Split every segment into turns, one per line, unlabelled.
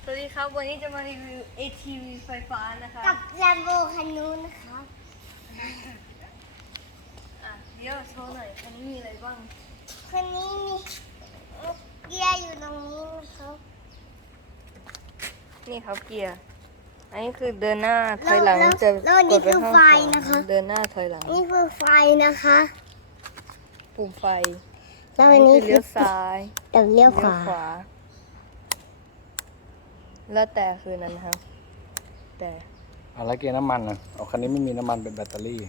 สวัสดีครับวันนี้จะมารีวิว ATV ไฟฟ้านะคะ
กับแลมโบคันนู้นนะครับ
เดี๋ยวโชว์หน่อยคันนี้มีอะไรบ้าง
คันนี้มีเกียร์อยู่ตรงนี้นะครับ
นี่ครับเกียร์อันนี้คือเดินหน้าถอยหลังจะ
แล้วนี่คือไฟนะคะ
เดินหน้าถอยหลัง
นี่คือไฟนะคะ
ปุ่มไฟ
แล้วอันนี้
คือเลี้ยวซ้าย
เลี้ยวขวา
แล้วแต่คือนั้นครับแต่
แล้วเกียร์น้ำมันอ่ะเอาคันนี้ไม่มีน้ำมันเป็นแบตเตอรี่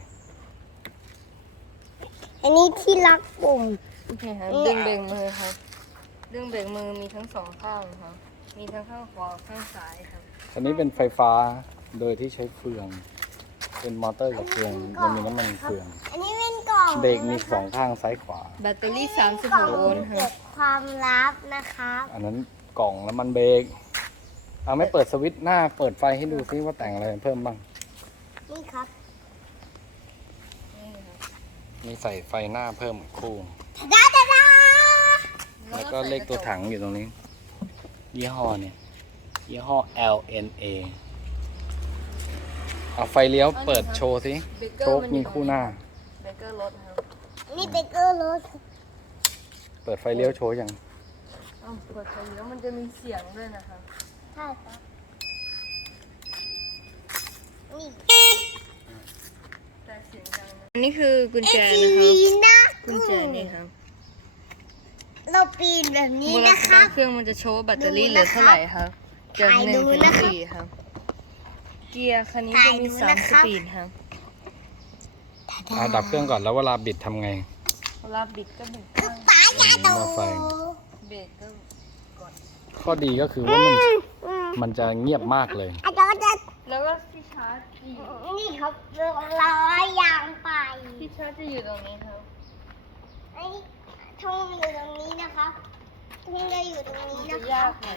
อันนี้ที่ล็อกปุ่ม
นี่ครับดึงเบรกมือครับดึงเบรกมือมีทั้งสองข้างครับมีทั้งข้างขวาข้างซ้ายครับ
คันนี้เป็นไฟฟ้าโดยที่ใช้เฟือง เป็นมอเตอร์กับเฟืองมันมีน้ำมันเฟือง
อันนี้เป็นกล่อง
เบรกมีสองข้างซ้ายขวา
แบตเตอรี่
กล่อง
36 โวลต์ค
เก็
รับบ
ความลับนะครับ
อันนั้นกล่องน้ำมันเบรกเอาไม่เปิดสวิตช์หน้าเปิดไฟให้ดูซิว่าแต่งอะไรเพิ่มบ้าง
นี่ครับ
นี่ครับ
มีใส่ไฟหน้าเพิ่มคู่
ทาดาทาดา
แล้วก็เลขตัวถังอยู่ตรงนี้ ยี่ห้อเนี่ยยี่ห้อ LNA เอาไฟเลี้ยวเปิดโชว์สิโชคมีคู่หน้า
เบรกเกอร์รถครับ
นี่เบเกอร์รถ
เปิดไฟเลี้ยวโชว์ยัง
เปิดไฟแล้วมันจะมีเสียงด้วยนะครับ
ใช่ครับนี่
แต่เสียงดังนะอันนี้คือกุญแจ
ATV
นะครับ
นะ
กุญแจนี่ครับ
เราปีนแบบนี้
มูล
นะค
ค่า
รับ
เครื่องมันจะโชว์ว่าแบตเตอรี่เหลือเท่าไหร่ครับจาก
ถ่าย
1
ดู
ถึง
นะครับ
4ครับ เกียร์คันนี้จะมี
ถ่ายดูนะ
3 ส
ครับ
ปีดครับ
ดับเครื่องก่อนแล้วเวลาบิดทำไง
เวลาบิดก็บิดข้าง
ป้ายาโต
หม้อไฟ
เบรกก็กด
ข้อดีก็คือว่ามันจะเงียบมากเลย
อาจารย์จะ
แล้วก็ที่ชาร์จจะอยู่
นี่ครับเรายางไป
ที่ชาร์จจะอยู่ตรงนี้ครับ
ไอ้ทุ่งอยู่ตรงนี้นะครับทุ่งจะอยู่ตรงนี้
จะ
นะค
ยา
รั
ก
บ
หน่อย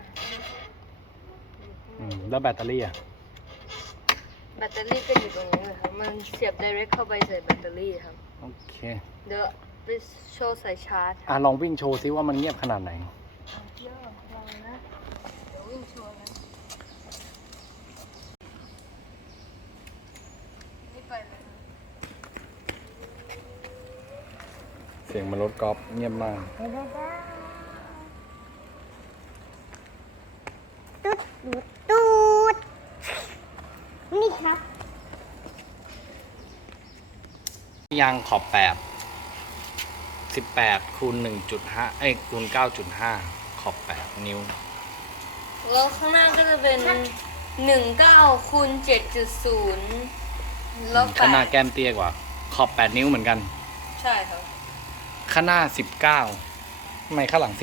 แล้วแบตเตอรี่อ่ะ
แบตเตอรี่ก็อยู่ตรงนี้เลยครับมันเสียบ direct เข้าไปใส่แบตเตอรี่ครับ
โอเค
เดี๋ยวไปโชว์สายชาร์จ
ลองวิ่งโชว์ซิว่ามันเงียบขนาดไหน
เยอะลองนะ เดี๋ยววิ่งโชว์นะ นี่ไปเลยครับ
เสียงมันรถกอล์ฟเงียบมาก
ตุ๊ดตุ๊ดตุ๊ดนี่ครับ
ยางขอบ18คูณ1.5คูณ9.5 ขอบ8นิ้ว
แล้วข้างหน้าก็จะเป็น 19คูณ7.0แล้ว
ข้างหน้าแก้มเตี้ยกว่า ขอบ8นิ้วเหมือนกัน
ใช่ครับ
ข้างหน้า19ทำไมข้างหลัง18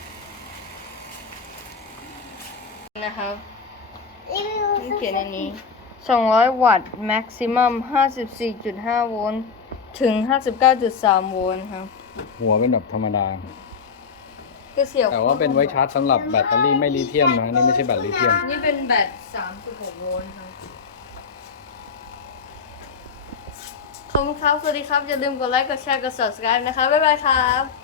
นะครับ
รีวิว
นี่เขียนอันนี้ 200 วัตต์ maximum 54.5 โวลต์ ถึง 59.3 โวลต์ครับ
หัวเป็นแบบธรรมดา
ก็เสียบ
แต่ว่าเป็นไว้ชาร์จสำหรับแบตเตอรี่ไม่ลิเธียมนะ นี่ไม่ใช่แบตลิเธียม
นี่เป็นแบต 3.6 โวลต์ครับ ขอบคุณครับ สวัสดีครับ อย่าลืมกดไลค์ กดแชร์ กด subscribe นะครับ บ๊ายบายครับ